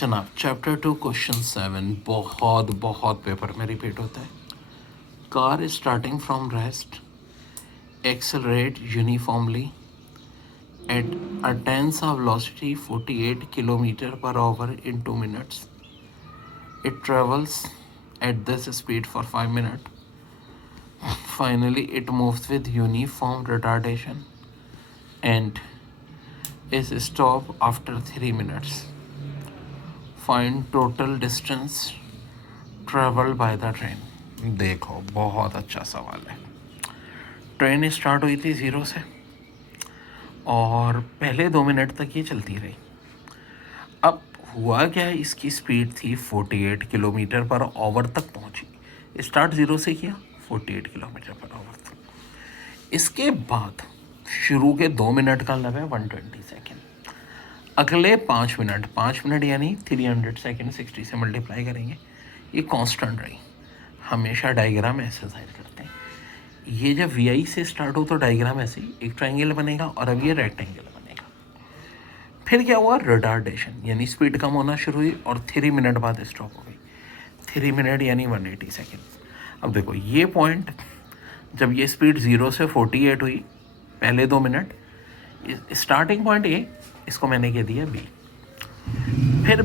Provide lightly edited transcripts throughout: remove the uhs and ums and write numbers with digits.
जनाब chapter 2 question 7 बहुत बहुत पेपर में रिपीट होता है। Car starting from rest accelerate uniformly eight a tensor velocity 48 kilometer per hour in 2 minutes. It travels at this speed for 5 minutes. Finally, it moves with uniform retardation and is stopped after 3 minutes. Find total distance traveled by the train. देखो बहुत अच्छा सवाल है। Train start हुई थी 0 से और पहले 2 मिनट तक ये चलती रही। अब हुआ क्या, इसकी स्पीड थी 48 किलोमीटर पर आवर तक पहुंची। स्टार्ट 0 से किया, 48 किलोमीटर पर आवर तक। इसके बाद शुरू के 2 मिनट का लगा 120 सेकेंड। अगले 5 मिनट यानी 300 सेकेंड 60 से मल्टीप्लाई करेंगे, ये कांस्टेंट रही। हमेशा डायग्राम ऐसे जाहिर करते हैं। ये जब वी आई से स्टार्ट हो तो डायग्राम ऐसे ही एक ट्रायंगल बनेगा और अब ये रेक्टेंगल बनेगा। फिर क्या हुआ, रिटार्डेशन यानी स्पीड कम होना शुरू हुई और 3 मिनट बाद स्टॉप हो गई। 3 मिनट यानी 180 सेकेंड। अब देखो ये पॉइंट, जब ये स्पीड 0 से 48 हुई पहले 2 मिनट, स्टार्टिंग पॉइंट ए, इसको मैंने कह दिया बी। फिर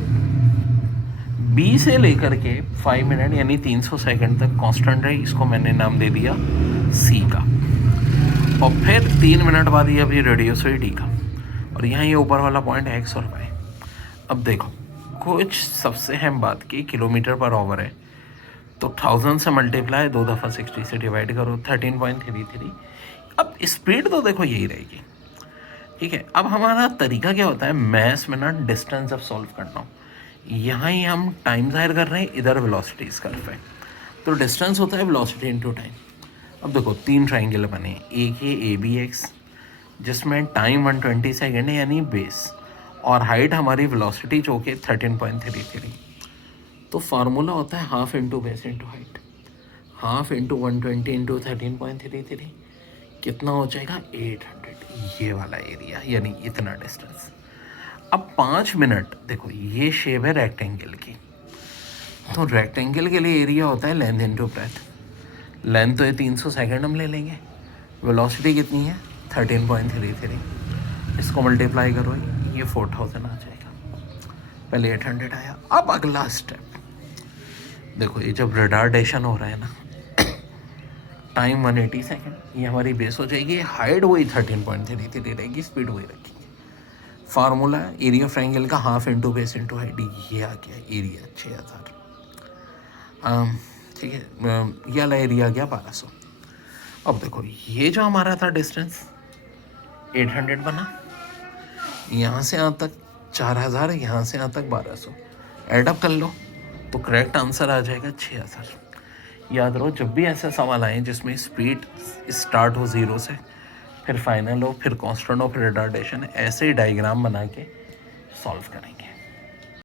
बी से लेकर के 5 मिनट यानी 300 सेकंड तक कांस्टेंट रही, इसको मैंने नाम दे दिया सी का। और फिर 3 मिनट बाद ये अभी रेडियस हुई डी का, और यहाँ ये ऊपर वाला पॉइंट है एक्स और वाई। अब देखो कुछ सबसे अहम बात की किलोमीटर पर आवर है, तो 1000 से मल्टीप्लाई 2 दफ़ा 60 से डिवाइड करो 13.33। अब स्पीड तो देखो यही रहेगी, ठीक है। अब हमारा तरीका क्या होता है, मैथ्स में ना डिस्टेंस जब सॉल्व करना हो, यहाँ ही हम टाइम ज़ाहिर कर रहे हैं, इधर वेलोसिटी इस कर्व है, तो डिस्टेंस होता है वेलोसिटी इनटू टाइम। अब देखो 3 ट्रायंगल बने, एक ये ए बी एक्स जिसमें टाइम 120 सेकेंड है यानी बेस, और हाइट हमारी वेलोसिटी जो कि 13.33। तो फार्मूला होता है half into base into height. Half into 120 into 13.33 कितना हो जाएगा 800। ये वाला एरिया यानी इतना डिस्टेंस। अब 5 मिनट, देखो ये शेप है रेक्टेंगल की, तो रेक्टेंगल के लिए एरिया होता है लेंथ इंटू ब्रेथ। लेंथ तो है 300 सेकेंड हम ले लेंगे, वेलोसिटी कितनी है 13.33, इसको मल्टीप्लाई करो ये 4000 आ जाएगा। पहले 800 आया। अब अगला स्टेप देखो, ये जब रिटार्डेशन हो रहा है ना, टाइम 180 सेकेंड, ये हमारी बेस हो जाएगी, हाइट वही 13.33 रहेगी, स्पीड वही रखेगी। फार्मूला एरिया ऑफ ट्रायंगल का half into base into height, ये आ गया एरिया 6000, ठीक है। ये वाला एरिया आ गया 1200। अब देखो ये जो हमारा था डिस्टेंस 800 बना, यहाँ से यहाँ तक 4000, यहाँ से यहाँ तक 1200, एडअप कर लो तो करेक्ट आंसर आ जाएगा 6000। याद रहो जब भी ऐसे सवाल आए जिसमें स्पीड स्टार्ट हो 0 से, फिर फाइनल हो, फिर कांस्टेंट हो, फिर रिटार्डेशन, ऐसे ही डायग्राम बना के सॉल्व करेंगे।